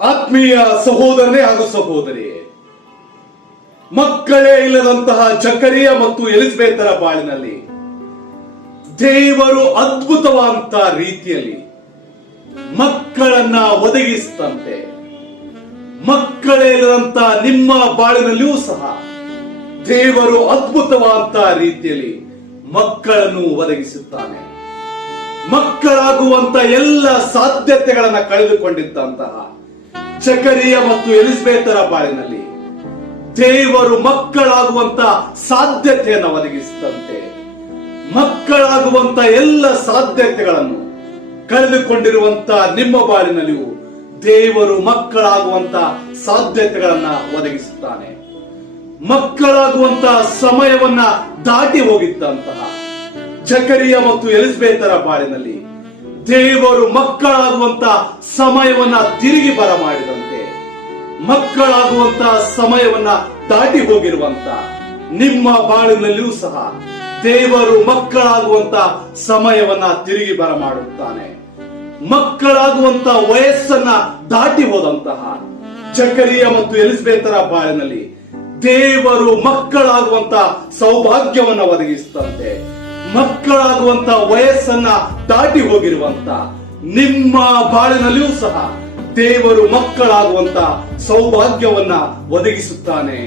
ಆತ್ಮೀಯ ಸಹೋದರನೇ ಹಾಗೂ ಸಹೋದರಿಯೇ, ಮಕ್ಕಳೇ ಇಲ್ಲದಂತಹ ಜಕರಿಯ ಮತ್ತು ಎಲಿಜಬೆತರ ಬಾಳಿನಲ್ಲಿ ದೇವರು ಅದ್ಭುತವಾದಂತ ರೀತಿಯಲ್ಲಿ ಮಕ್ಕಳನ್ನ ಒದಗಿಸಿದಂತೆ ಮಕ್ಕಳೇ ಇಲ್ಲದಂತ ನಿಮ್ಮ ಬಾಳಿನಲ್ಲಿಯೂ ಸಹ ದೇವರು ಅದ್ಭುತವಾದಂತ ರೀತಿಯಲ್ಲಿ ಮಕ್ಕಳನ್ನು ಒದಗಿಸುತ್ತಾನೆ. ಮಕ್ಕಳಾಗುವಂತ ಎಲ್ಲ ಸಾಧ್ಯತೆಗಳನ್ನ ಕಳೆದುಕೊಂಡಿದ್ದಂತಹ ಜಕರಿಯ ಮತ್ತು ಎಲಿಜಬೆತರ ಬಾಳಿನಲ್ಲಿ ದೇವರು ಮಕ್ಕಳಾಗುವಂತ ಸಾಧ್ಯತೆಯನ್ನು ಒದಗಿಸಿದಂತೆ ಮಕ್ಕಳಾಗುವಂತ ಎಲ್ಲ ಸಾಧ್ಯತೆಗಳನ್ನು ಕಳೆದುಕೊಂಡಿರುವಂತ ನಿಮ್ಮ ಬಾಳಿನಲ್ಲಿಯೂ ದೇವರು ಮಕ್ಕಳಾಗುವಂತ ಸಾಧ್ಯತೆಗಳನ್ನ ಒದಗಿಸುತ್ತಾನೆ. ಮಕ್ಕಳಾಗುವಂತ ಸಮಯವನ್ನ ದಾಟಿ ಹೋಗಿದ್ದಂತಹ ಜಕರಿಯ ಮತ್ತು ಎಲಿಜಬೆತರ ಬಾಳಿನಲ್ಲಿ ದೇವರು ಮಕ್ಕಳಾಗುವಂತ ಸಮಯವನ್ನ ತಿರುಗಿ ಬರಮಾಡಿದಂತೆ ಮಕ್ಕಳಾಗುವಂತ ಸಮಯವನ್ನ ದಾಟಿ ಹೋಗಿರುವಂತ ನಿಮ್ಮ ಬಾಳಿನಲ್ಲಿಯೂ ಸಹ ದೇವರು ಮಕ್ಕಳಾಗುವಂತ ಸಮಯವನ್ನ ತಿರುಗಿ ಬರಮಾಡುತ್ತಾನೆ. ಮಕ್ಕಳಾಗುವಂತ ವಯಸ್ಸನ್ನ ದಾಟಿ ಹೋದಂತಹ ಜಕರಿಯ ಮತ್ತು ಎಲಿಜಬೆತರ ಬಾಳಿನಲ್ಲಿ ದೇವರು ಮಕ್ಕಳಾಗುವಂತ ಸೌಭಾಗ್ಯವನ್ನ ಒದಗಿಸಿದಂತೆ ಮಕ್ಕಳಾಗುವಂತ ವಯಸ್ಸನ್ನ ದಾಟಿ ಹೋಗಿರುವಂತ ನಿಮ್ಮ ಬಾಳಿನಲ್ಲಿಯೂ ಸಹ ದೇವರು ಮಕ್ಕಳಾಗುವಂತ ಸೌಭಾಗ್ಯವನ್ನ ಒದಗಿಸುತ್ತಾನೆ.